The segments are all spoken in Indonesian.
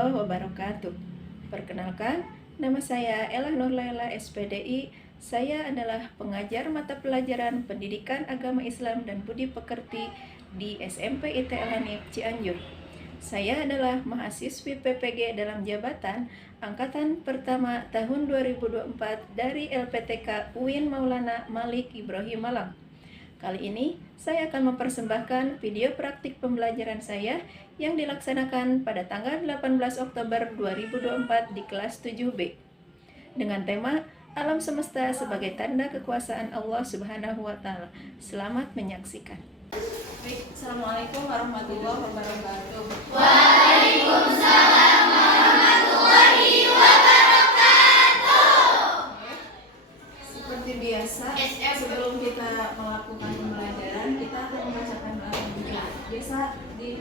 warahmatullahi wabarakatuh. Perkenalkan, nama saya Ella Nurlaila SPDI. Saya adalah pengajar mata pelajaran Pendidikan Agama Islam dan Budi Pekerti di SMP IT Al-Hanif Cianjur. Saya adalah mahasiswi PPG dalam jabatan Angkatan Pertama tahun 2024 dari LPTK UIN Maulana Malik Ibrahim Malang. Kali ini saya akan mempersembahkan video praktik pembelajaran saya yang dilaksanakan pada tanggal 18 Oktober 2024 di kelas 7B dengan tema Alam Semesta sebagai Tanda Kekuasaan Allah Subhanahu wa Ta'ala. Selamat menyaksikan. Baik, Assalamualaikum warahmatullahi wabarakatuh. Waalaikumsalam warahmatullahi wabarakatuh. Seperti biasa, sebelum kita melakukan pembelajaran, kita akan membacakan doa. Biasa di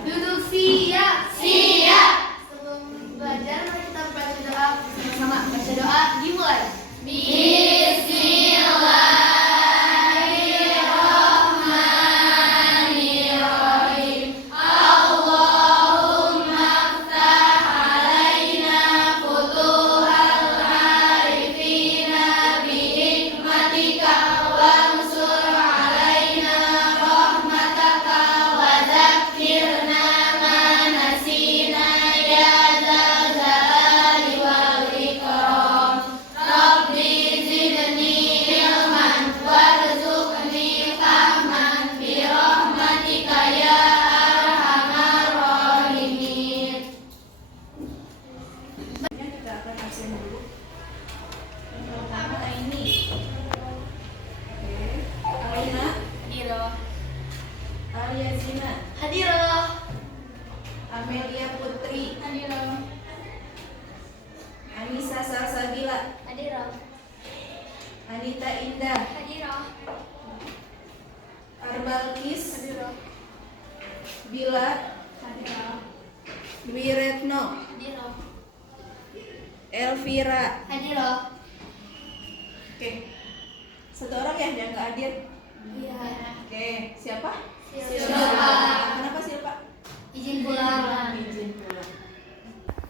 Duduk siap. Siap. Sebelum belajar, mari kita baca doa bersama. Baca doa dimulai. Bismillahirrahmanirrahim. Allahumma ftah alaina futuhal arifina bihikmatika wansur alaina rahmataka wa zakkirna ma nasina ya dzal jalali wal ikram. Rabbi zidni ilman warzuqni fahman bi rahmatika ya arhamar rahimin. kita akan absen dulu. Yang pertama Aini. Oke. Alina, Hadiroh. Aliazina, Hadiroh. Amelia Putri, Hadiroh. Anissa Salsabila, Hadiroh. Anita Indah, Hadiroh. Arbalkis, Hadiroh. Bila, Hadiroh. Dwi Retno, Hadiroh. Elvira. Hadiroh. Oke. Satu orang ya yang nggak hadir. Iya. Oke, siapa? Silpa. Kenapa Silpa? Izin pulang. Izin pulang.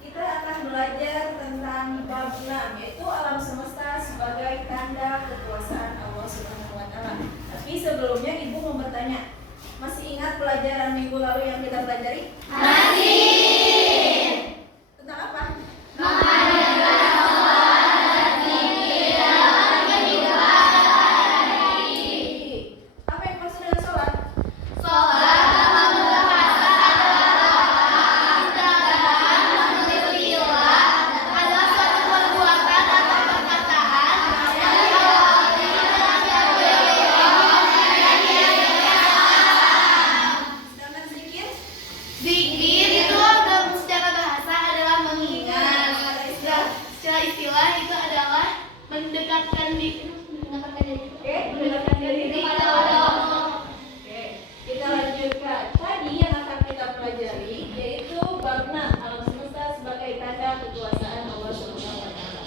Kita akan belajar tentang bab 6, yaitu alam semesta sebagai tanda kekuasaan Allah Subhanahu wa Ta'ala. Tapi sebelumnya Ibu mau bertanya, masih ingat pelajaran minggu lalu yang kita pelajari? Masih. Tentang apa? Apa yang maksud dengan sholat? Sholat dalam berbahasa adalah tindakan mengilah adalah suatu perbuatan atau perkataan yang diawali Sedangkan zikir? Zikir itu secara bahasa adalah mengingat. Secara istilah itu adalah mendekatkan diri. Oke, mendekatkan diri Kepada Allah. Oke, kita lanjutkan. Tadi yang akan kita pelajari yaitu bab 6, alam semesta sebagai tanda kekuasaan Allah Subhanahu wa Ta'ala.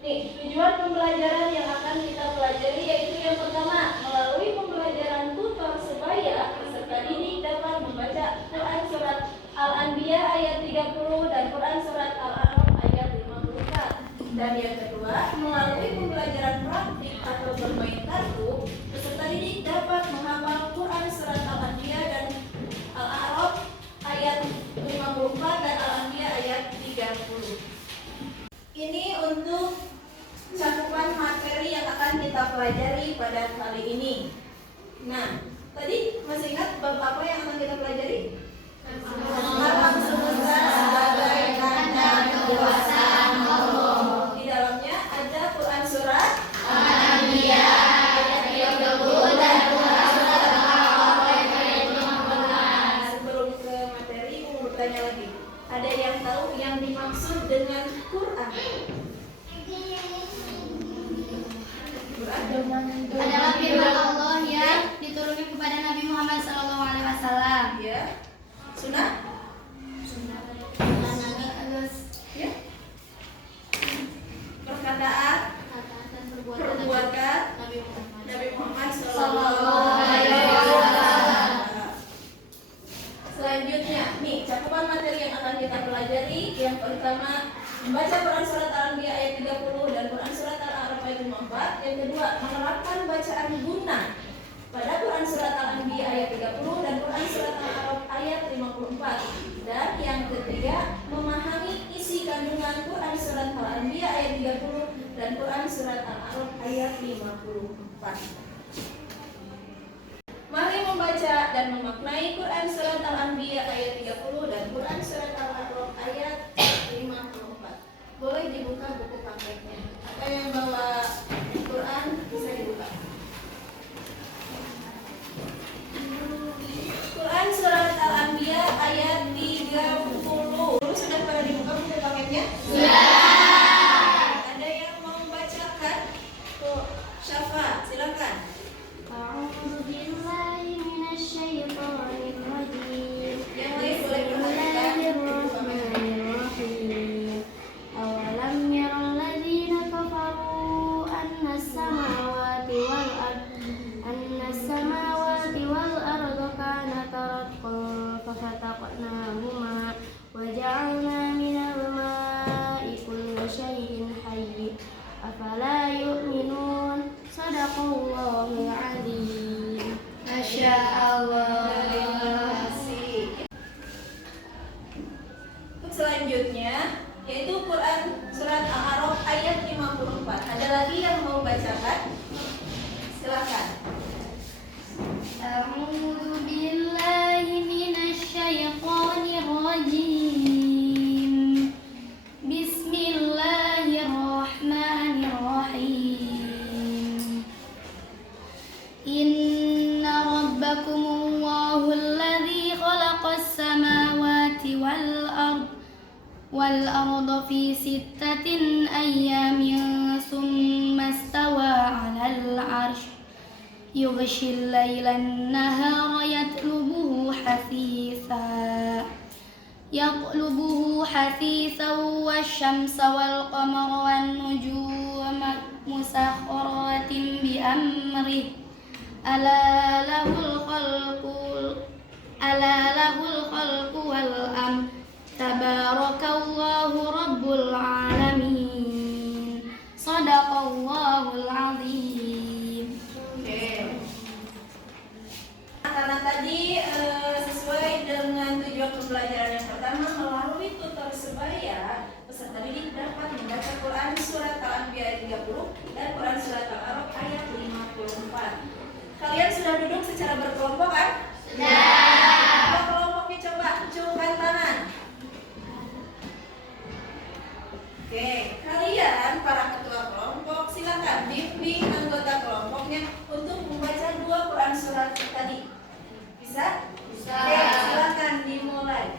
Nih, tujuan pembelajaran yang akan kita pelajari yaitu yang pertama, melalui pembelajaran tutor sebaya peserta didik dapat membaca Quran surat Al-Anbiya ayat 30 dan Quran surat Al-A'raf ayat 54. Dan yang kedua, melalui pembelajaran praktik atau bermain kartu, peserta didik dapat menghafal Quran surat Al-Anbiya dan Al-A'raf ayat 54 dan Al-Anbiya ayat 30. Ini untuk cakupan materi yang akan kita pelajari pada kali ini. Nah, tadi masih ingat bab apa yang akan kita pelajari? Alam semesta sebagai tanda kekuasaan Allah. Di dalamnya ada Quran surat Al-Anbiya ayat 30 dan Quran surat Al-A'raf ayat 54. Sebelum ke materi, mau bertanya lagi. Ada yang tahu yang dimaksud dengan Quran? Adalah firman Allah yang diturunkan kepada Nabi Muhammad SAW. Ya. Sunnah? Ya. Perkataan selanjutnya, nih cakupan materi yang akan kita pelajari. Yang pertama, membaca Quran Surat Al-Anbiya ayat 30 dan Quran Surat Al-A'raf ayat 54. Yang kedua, menerapkan bacaan guna pada Quran Surat Al-Anbiya ayat 30 dan Quran Surat Al-A'raf ayat 54. Dan yang ketiga, memahami isi kandungan Quran Surat Al-Anbiya ayat 30 dan Quran Surat Al-A'raf ayat 54. Mari membaca dan memaknai Quran Surat Al-Anbiya ayat 30 dan Quran Surat Al-A'raf ayat 54. Boleh dibuka buku paketnya. Apa yang bawa Quran bisa dibuka. Quran Surat Al-Anbiya ayat 30. Sudah pada dibuka buku paketnya? Ada yang mau membacakan? Tuh, Syafa, silakan. أعوذ بالله من الشيطان الرجيم Yang lain boleh بسم perhatikan الله buku paketnya. الرحمن الرحيم أولم ير الذين كفروا أن السماوات والأرض كانتا رتقا ففتقناهما وجعلنا من الماء كل شيء حي أفلا يؤمنون صدق الله العظيم ما شاء Terima الله. kasih. Untuk selanjutnya yaitu Quran Surat Al-A'raf ayat 54. Ada lagi yang mau bacakan? Silakan. أعوذ بالله من الشيطان الرجيم بسم الله الرحمن الرحيم إن ربكم الله الذي خلق السماوات والأرض في 6 أيام ثم استوى على العرش يغشي الليل النهار يطلبه حثيثا والشمس والقمر والنجوم مسخرات بأمره ألا له الخلق والأمر تبارك الله رب العالمين صدق الله العظيم. Oke. Karena tadi sesuai dengan tujuan pembelajaran yang pertama, melalui tutor sebaya peserta didik dapat membaca Quran Surat Al-Anbiya ayat 30 dan Quran Surat Al-A'raf ayat 54. Kalian sudah duduk secara berkelompok kan? Sudah. Kelompoknya coba acungkan tangan. Oke, kalian para ketua kelompok silakan bimbing anggota kelompoknya untuk membaca 2 Quran surat tadi. Bisa? Bisa. Oke, silakan dimulai.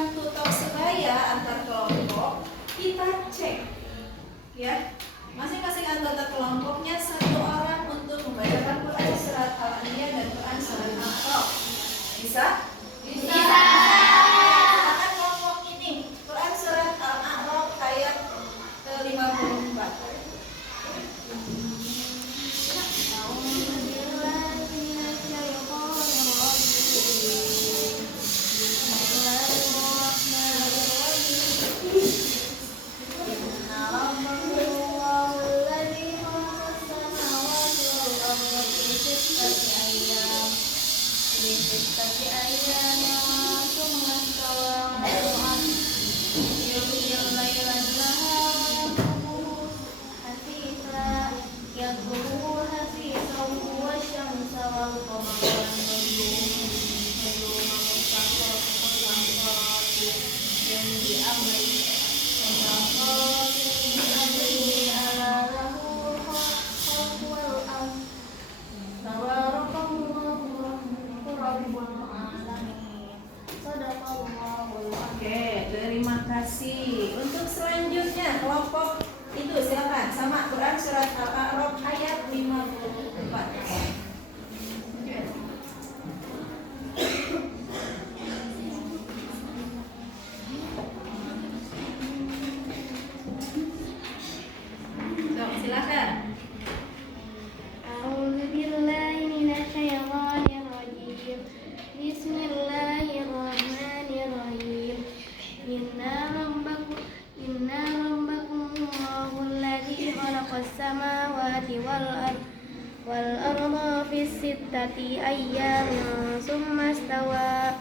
pelajaran tutor sebaya antar kelompok, kita cek ya, masing-masing anggota kelompoknya satu orang untuk membacakan Quran surat Al-Anbiya dan Quran surat Al-A'raf. Bisa? Bisa. Silakan kelompok ini Quran surat Al-A'raf ayat ke-54. Oke, terima kasih. Untuk selanjutnya kelompok itu silakan sama Quran surat Al-A'raf ayat 54. Silakan. Bismillahirrahmanirrahim. Inna rabbakumullahu alladzi khalaqas samawati wal arda fi sittati ayyamin summa stawa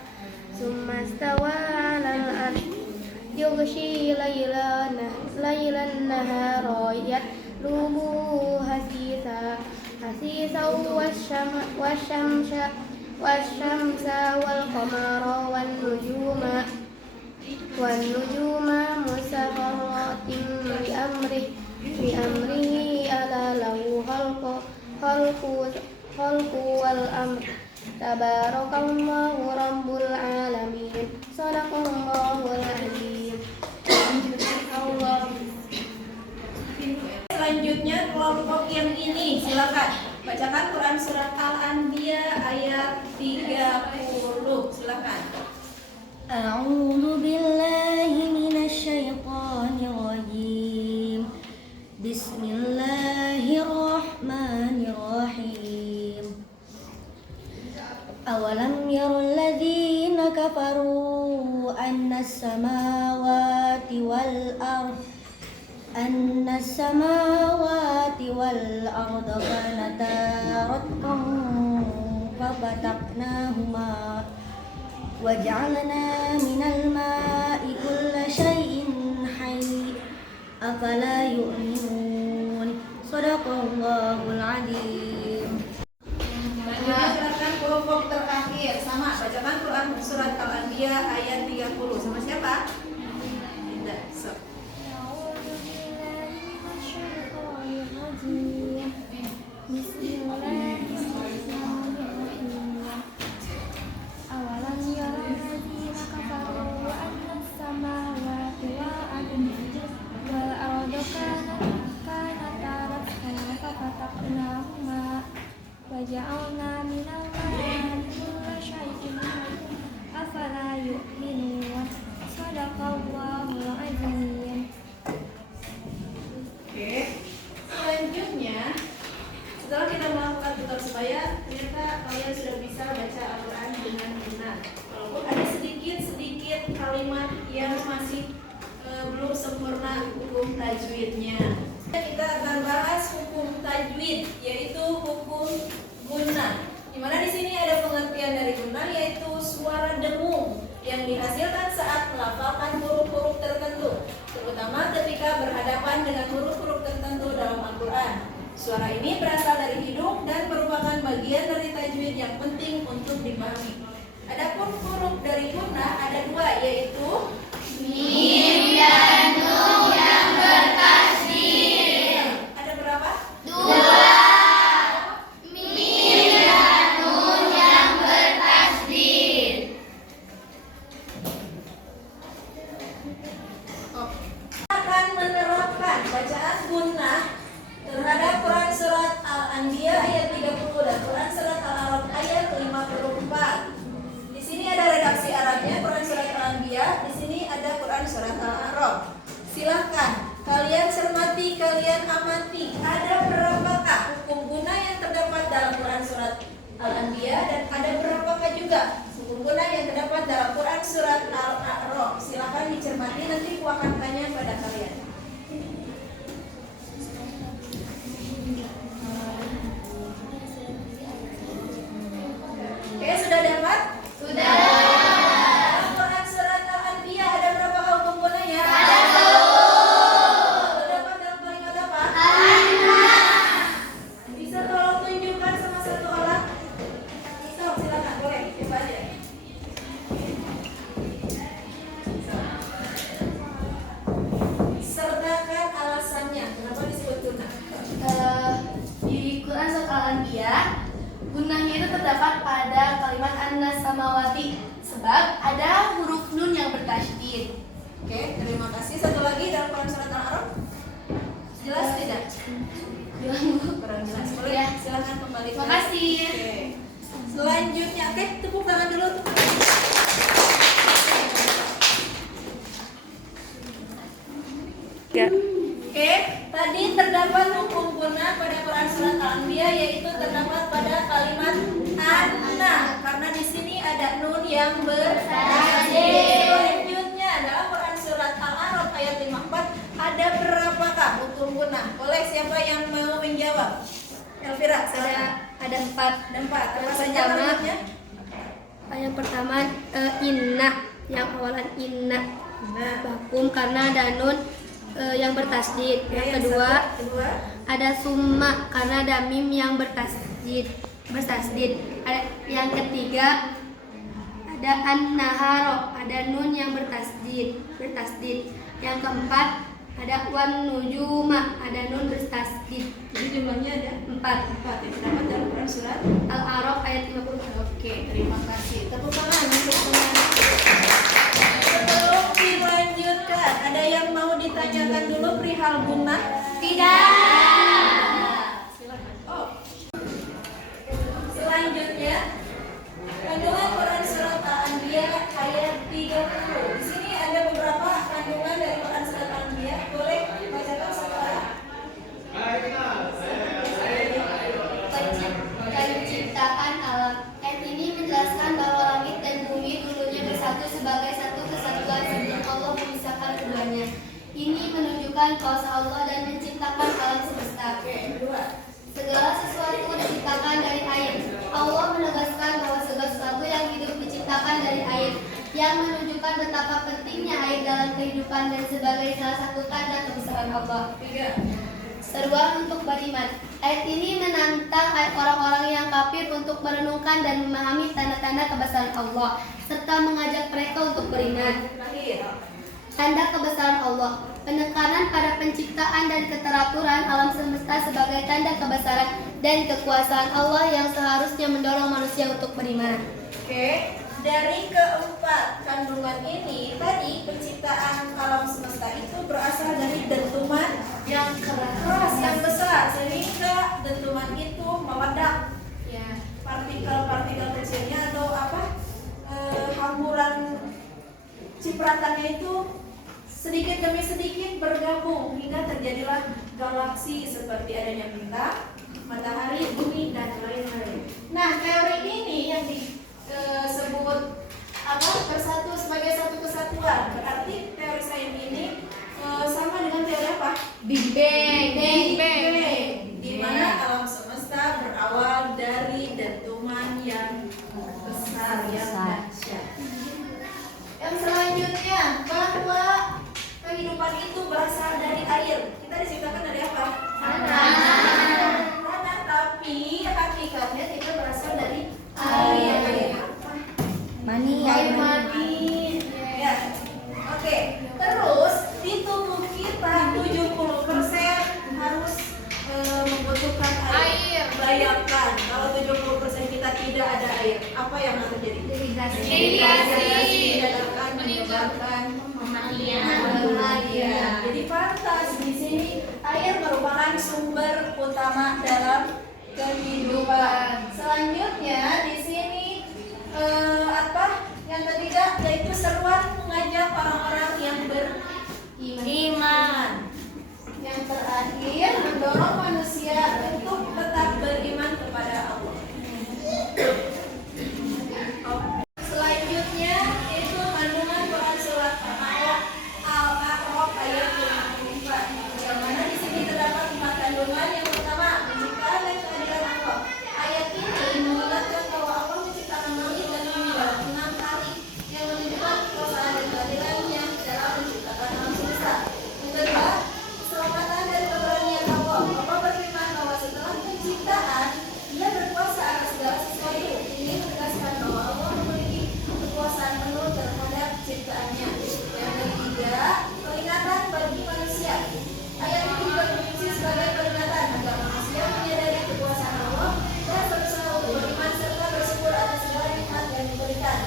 'alal 'arsy yughshi laylan nahara yatlubuhu hasisan wasyamsa wal qamara wan nujuma musakhkharatin bi amrihi ala lahu khalqu wal amr tabarakallahu rabbul alamin sadaqallahul azim. Selanjutnya kelompok yang ini silakan bacakan Quran surat Al-Anbiya ayat 30. Silakan. A'udzu billahi minasy syaithanir rajim. Bismillahirrahmanirrahim. Awalam yarul ladzina kafaru annas samawati wal arda kanata ratqan fafataqnahuma waj'alna minal ma'i kulla syai'in hayy afala yu'minun. Shadaqallahul azim. Silakan kelompok terakhir sama bacakan Quran surat Al-Anbiya ayat 30. Sama siapa? Tidak. So. Awalam yarul ladzina kafaru annas samawati wal arda kanata ratqan fafataqnahuma waja'alna minal ma'i kulla syai'in hayy afala yu'minun. Shadaqallahul azim. Oke. Selanjutnya setelah kita melakukan tutor sebaya, ternyata kalian sudah bisa baca Al-Quran dengan benar. Walaupun ada sedikit kalimat yang masih belum sempurna hukum tajwidnya. Kita akan bahas hukum tajwid, yaitu hukum gunnah. Dimana di sini ada pengertian dari gunnah, yaitu suara dengung yang dihasilkan saat melafalkan huruf-huruf tertentu, terutama ketika berhadapan dengan huruf-huruf tertentu dalam Al-Quran. Suara ini berasal dari hidung dan merupakan bagian dari tajwid yang penting untuk dipahami. Adapun huruf dari gunnah ada dua, yaitu mim dan nun yang bertasydid. Ada berapa? Dua. Mim dan nun yang bertasydid. 54. Di sini ada redaksi Arabnya, Quran Surat Al-Anbiya. Di sini ada Quran Surat Al-A'raf. Silahkan kalian cermati, kalian amati. Ada berapakah hukum guna yang terdapat dalam Quran Surat Al-Anbiya dan ada berapakah juga hukum guna yang terdapat dalam Quran Surat Al-A'raf. Silahkan dicermati, nanti aku akan tanya pada kalian. Oke, sudah dapat? Sudah. Dalam Quran Surat Al-Anbiya ada berapa hukum gunanya? Terdapat dalam kalimat apa? Bisa tolong tunjukkan sama satu orang? Bisa, silakan, boleh, coba aja. Sertakan alasannya, kenapa disebut guna? Di Quran Surat Al-Anbiya, gunanya itu terdapat pada kalimat An-Nas Samawati sebab ada huruf nun yang bertasydid. Oke, terima kasih. Satu lagi dalam Quran Surat Al-A'raf. Jelas tidak? Kurang jelas. Boleh, Ya. silakan kembali. Terima kasih. Oke. Selanjutnya, oke, tepuk tangan dulu. Oke, tadi terdapat hukum guna pada Quran Surat Al-Anbiya yaitu terdapat pada kalimat anna karena di sini ada nun yang bertasydid. Selanjutnya dalam Quran Surat Al-A'raf ayat 54 ada berapakah hukum guna? Boleh siapa yang mau menjawab? Elvira, Ada empat. ada 4. Apa Yang saja pertama, kalimatnya? Yang pertama inna, yang awalan inna Nah, vakum karena ada nun yang bertasydid. oke, Yang yang kedua satu, kedua. ada summa karena ada mim yang bertasydid. Yang ketiga ada an-naharo, ada nun yang bertasydid. Yang keempat ada wan nujuma, ada nun bertasydid. Jadi jumlahnya ada 4 yang terdapat dalam Quran Surat Al-A'raf ayat 50. Oke, terima kasih. Tepuk tangan untuk teman. Sebelum dilanjutkan, ada yang mau ditanyakan dulu perihal guna? Silakan. Oh. Selanjutnya, kandungan Quran Surat Al-Anbiya ayat 30. Di sini ada beberapa kandungan dari Quran Surat Al-Anbiya. Boleh bacakan satu orang? Penciptaan alam. Ayat ini menjelaskan bahwa langit dan bumi dulunya bersatu sebagai satu kesatuan sebelum Allah memisahkan keduanya. Ini menunjukkan kuasa Allah dan menciptakan alam semesta. Oke, kedua. Segala sesuatu diciptakan dari air. Allah menegaskan bahwa segala sesuatu yang hidup diciptakan dari air, yang menunjukkan betapa pentingnya air dalam kehidupan dan sebagai salah satu tanda kebesaran Allah. Tiga. Seruan untuk beriman. Ayat ini menantang orang-orang yang kafir untuk merenungkan dan memahami tanda-tanda kebesaran Allah, serta mengajak mereka untuk beriman. Terakhir. Tanda kebesaran Allah. Penekanan pada penciptaan dan keteraturan alam semesta sebagai tanda kebesaran dan kekuasaan Allah yang seharusnya mendorong manusia untuk beriman. Oke, dari keempat kandungan ini tadi penciptaan alam semesta itu berasal dari dentuman yang keras yang besar sehingga dentuman itu meledak. Ya. Partikel-partikel kecilnya atau hamburan cipratannya itu sedikit demi sedikit bergabung hingga terjadilah galaksi seperti adanya bintang, matahari, bumi dan lain-lain. Nah, teori ini yang disebut bersatu sebagai satu kesatuan. Berarti teori sains ini sama dengan teori apa? Big Bang. Di mana alam semesta berawal dari dentuman yang besar yang dahsyat. Yang selanjutnya bahwa kehidupan itu berasal dari air. Kita diciptakan dari apa? Tanah. Tapi hakikatnya kita berasal dari air. Air apa? Air mani. Ya. Oke. Terus di tubuh kita 70% harus membutuhkan air. Bayangkan kalau 70% kita tidak ada air, apa yang akan terjadi? Dehidrasi dan akan menyebabkan kematian. Jadi pantas di sini air merupakan sumber utama dalam kehidupan. Selanjutnya di sini Yang ketiga yaitu seruan mengajak orang-orang yang beriman. Yang terakhir mendorong manusia untuk tetap beriman kepada Allah. Selanjutnya itu kandungan Quran surat Al-A'raf ayat 54. Yang mana di sini terdapat 4 kandungan. Yang pertama, penciptaan dan kehadiran Allah. Ayat ini mengingatkan bahwa Allah menciptakan langit dan bumi dalam 6 hari, yang menunjukkan kekuasaan dan kehadirannya dalam menciptakan alam semesta. Yang kedua, keselamatan dan keberanian Allah. Allah berfirman bahwa setelah penciptaan, Dia berkuasa atas segala sesuatu. Ini menegaskan bahwa Allah memiliki kekuasaan penuh terhadap ciptaannya. Yang ketiga, peringatan bagi manusia. Ayat ini juga berfungsi sebagai peringatan agar manusia menyadari kekuasaan Allah dan berusaha untuk beriman serta bersyukur atas segala nikmat yang diberikan.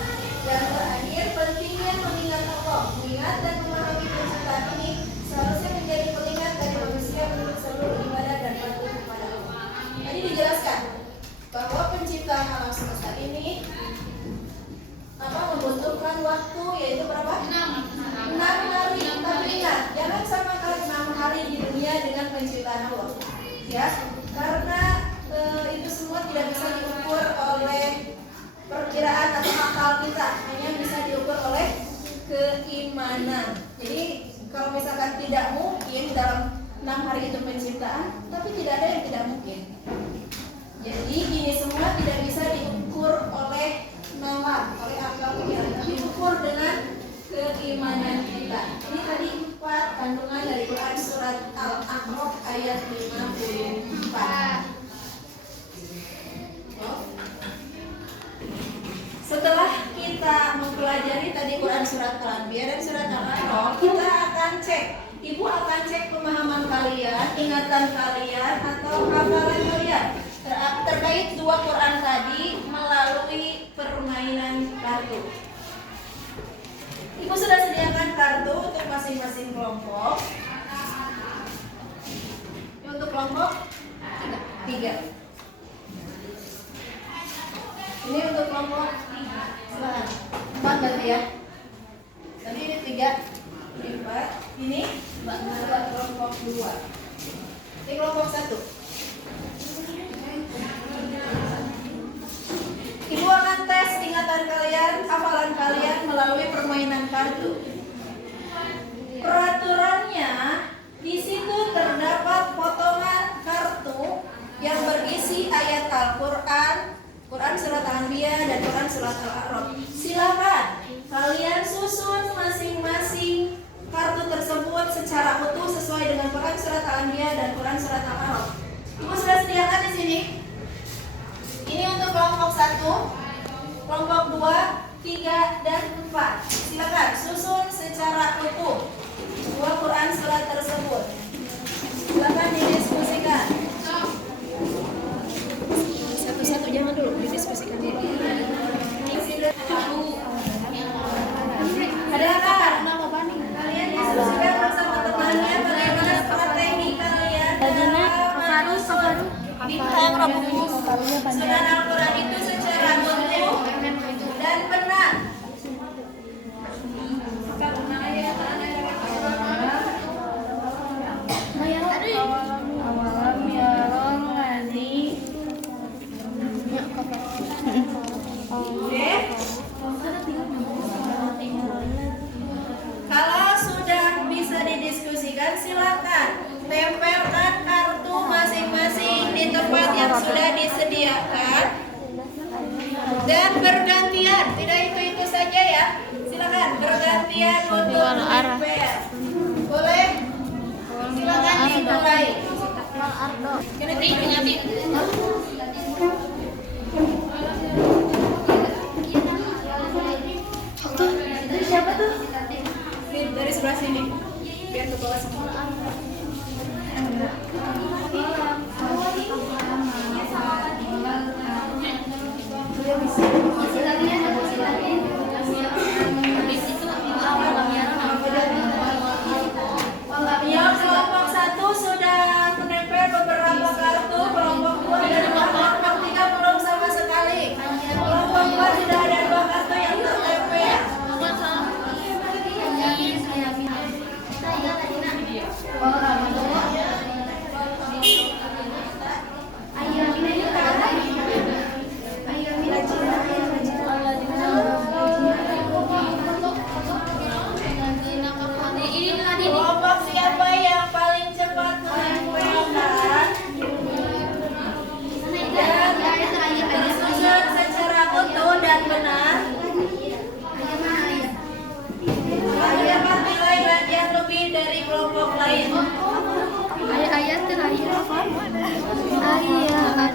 Yang terakhir, pentingnya mengingat Allah. Mengingat dan memahami penciptaan ini seharusnya menjadi pengingat dari manusia untuk seluruh ibadah dan patuh kepada Allah. Tadi dijelaskan bahwa penciptaan alam semesta ini membutuhkan waktu, yaitu berapa? 6 hari. Tapi ingat, jangan samakan 6 hari di dunia dengan penciptaan Allah, ya, karena itu semua tidak bisa diukur oleh perkiraan atau akal kita, hanya bisa diukur oleh keimanan. Jadi kalau misalkan tidak mungkin dalam 6 hari itu penciptaan, tapi tidak ada yang tidak mungkin. Jadi ini semua tidak bisa diukur oleh nalar, oleh akal pikiran, tapi diukur dengan keimanan kita. Ini tadi 4 kandungan dari Quran surat Al-A'raf ayat 54. Setelah kita mempelajari tadi Quran surat Al-Anbiya dan surat Al-A'raf, kita akan cek. Ibu akan cek pemahaman kalian, ingatan kalian, atau hafalan kalian terkait 2 Quran tadi melalui permainan kartu. Ibu sudah sediakan kartu untuk masing-masing kelompok. Untuk kelompok 3. Ini untuk kelompok 3. Silakan. 4 berarti ya. Tapi ini 3, ini 4, ini buat kelompok 2. Ini kelompok 1. Ibu akan tes ingatan kalian, hafalan kalian melalui permainan kartu. Peraturannya, di situ terdapat potongan kartu yang berisi ayat Al-Quran, Quran surat Al-Anbiya dan Quran surat Al-A'raf. Silakan kalian susun masing-masing kartu tersebut secara utuh sesuai dengan Quran surat Al-Anbiya dan Quran surat Al-A'raf. Ibu sudah sediakan di sini. Ini untuk kelompok 1, kelompok 2, 3, dan 4. Silakan susun secara utuh 2 Quran surat tersebut. Silakan didiskusikan. Satu-satu, jangan dulu didiskusikan. Adakah kalian diskusikan bersama temannya bagaimana strategi kalian dalam surat Al-Quran itu secara utuh dan benar. Kalau sudah bisa didiskusikan, silakan tempelkan kartu masing-masing di tempat yang sudah disediakan dan bergantian, tidak itu saja ya. Silakan bergantian untuk menempel. Boleh? Silakan dimulai. Siapa tuh? Dari sebelah sini. Biar ke bawah semua. Kelompok 1 sudah menempel beberapa kartu, kelompok 2 dan kelompok 3 belum sama sekali. Kelompok 4 tidak ada dari kelompok lain. Ayat terakhir apa? Ayat.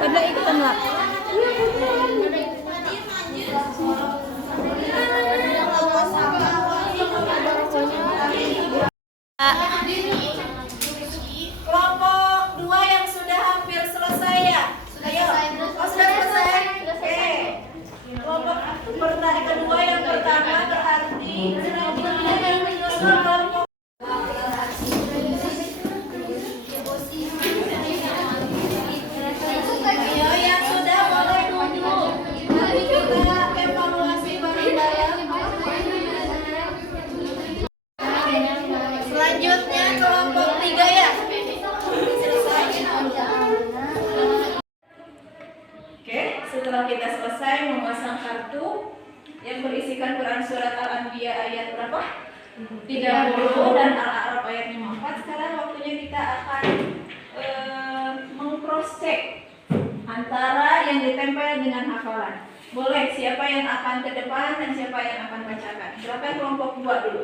Ada ikutan lah. Kelompok 2 yang sudah hampir selesai ya. Ayo, oh, sudah selesai. Oke. Kelompok kedua yang pertama berarti kelompok. Ayo yang sudah boleh duduk. Mari kita evaluasi bareng-bareng. Selanjutnya kelompok 3 ya. Oke, setelah kita selesai memasang kartu yang berisikan Quran surat Al-Anbiya ayat berapa? 30 dan Al-A'raf ayat 54. Sekarang waktunya kita akan meng-cross check antara yang ditempel dengan hafalan. Boleh, siapa yang akan ke depan dan siapa yang akan bacakan? Silakan kelompok 2 dulu.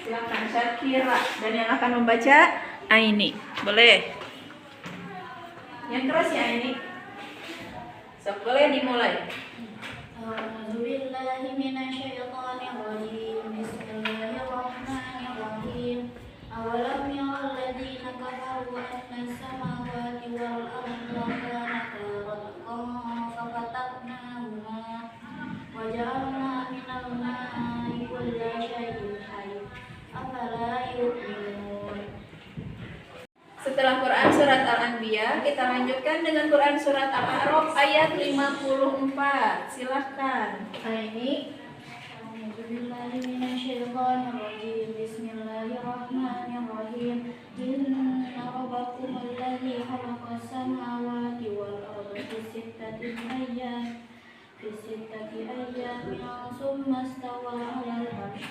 Silakan Syakira, dan yang akan membaca Aini. Boleh. Yang keras ya Aini. Sok, boleh dimulai. A'udzubillahi minasyaitonirrajim. Bismillahirrahmanirrahim. Awalam yaral ladzina kafaru annas samawati wal arda kanata ratqan fafataqnahuma wa ja'alna minal ma'i kulla syai'in hayy. Afala yu'minun. Setelah Quran surat Al-Anbiya, kita lanjutkan dengan Quran surat Al-A'raf ayat 54. Silahkan. Ini Bismillahirrahmanirrahim. Inna rabbakum alladzi khalaqas samawati wal arda fi sittati ayyamin thumma istawa 'alal 'arsy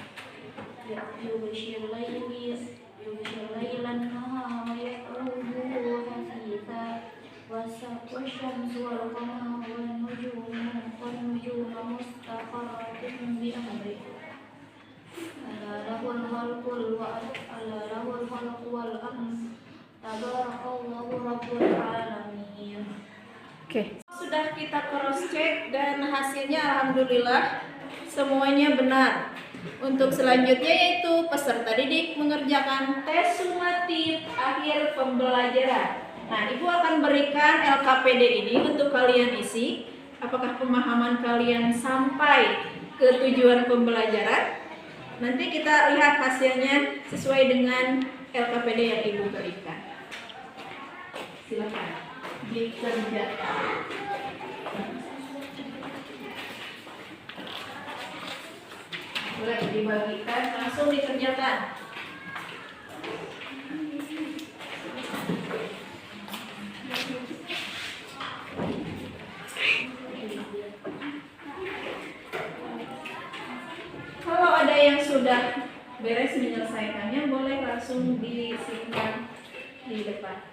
yughshil layla an-nahara yatlubuhu hasitha wasyamsu wal qamaru wan nujumu mustaqarratun bi amrihi ala lahul khalqu wal amr tabarakallahu rabbul alamin. Oke, sudah kita cross check dan hasilnya alhamdulillah semuanya benar. Untuk selanjutnya yaitu peserta didik mengerjakan tes sumatif akhir pembelajaran. Nah, Ibu akan berikan LKPD ini untuk kalian isi. Apakah pemahaman kalian sampai ke tujuan pembelajaran? Nanti kita lihat hasilnya sesuai dengan LKPD yang Ibu berikan. Silakan dikerjakan. Boleh dibagikan, langsung dikerjakan. Kalau ada yang sudah beres menyelesaikannya, boleh langsung disimpan di depan.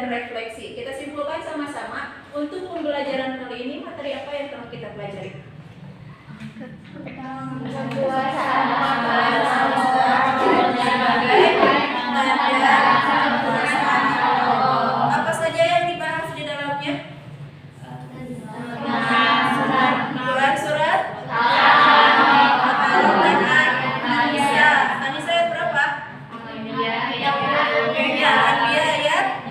dan refleksi. Kita simpulkan sama-sama. Untuk pembelajaran kali ini materi apa yang telah kita pelajari? Apa saja yang dibahas di dalamnya? Surat-surat Anisa. Anisa ayat berapa? Ya, Anbiya ayat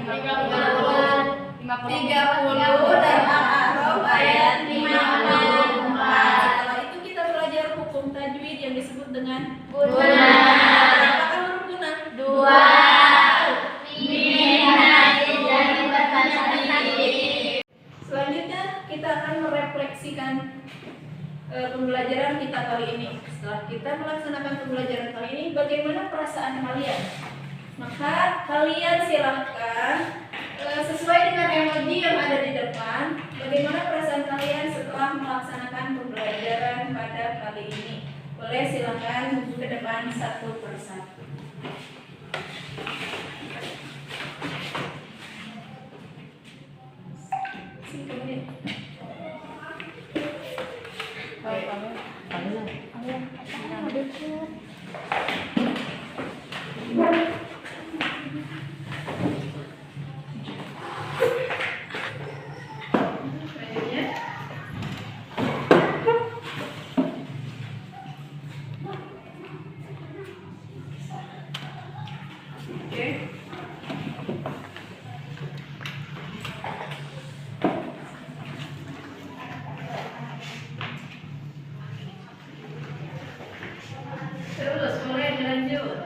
30 dan Al-A'raf ayat 54. Setelah itu kita belajar hukum tajwid yang disebut dengan apakah huruf guna? Selanjutnya kita akan merefleksikan pembelajaran kita kali ini. Setelah kita melaksanakan pembelajaran kali ini, bagaimana perasaan kalian? Maka kalian silahkan sesuai dengan emoji yang ada di depan, bagaimana perasaan kalian setelah melaksanakan pembelajaran pada kali ini. Boleh silahkan maju ke depan satu persatu. Oke. Terus mulai dilanjut.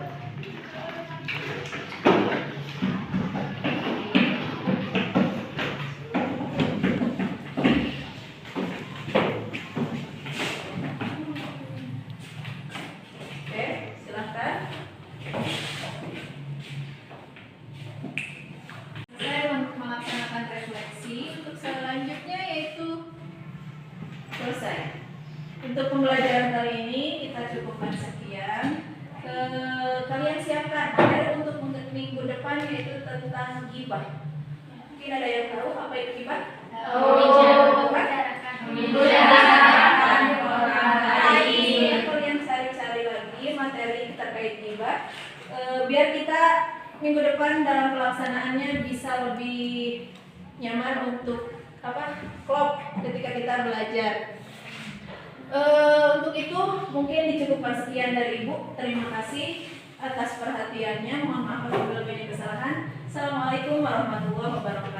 Oke, silahkan. Saya melaksanakan refleksi. Untuk selanjutnya yaitu selesai. Untuk pembelajaran kali ini kita cukupkan sekian. Kalian siapkan materi untuk minggu depan yaitu tentang ghibah. Mungkin ada yang tahu apa itu ghibah? Kalian cari-cari lagi materi terkait ghibah. Biar kita minggu depan dalam pelaksanaannya bisa lebih nyaman untuk klop ketika kita belajar. Untuk itu mungkin dicukupkan sekian dari Ibu. Terima kasih atas perhatiannya. Mohon maaf apabila banyak kesalahan. Assalamualaikum warahmatullahi wabarakatuh.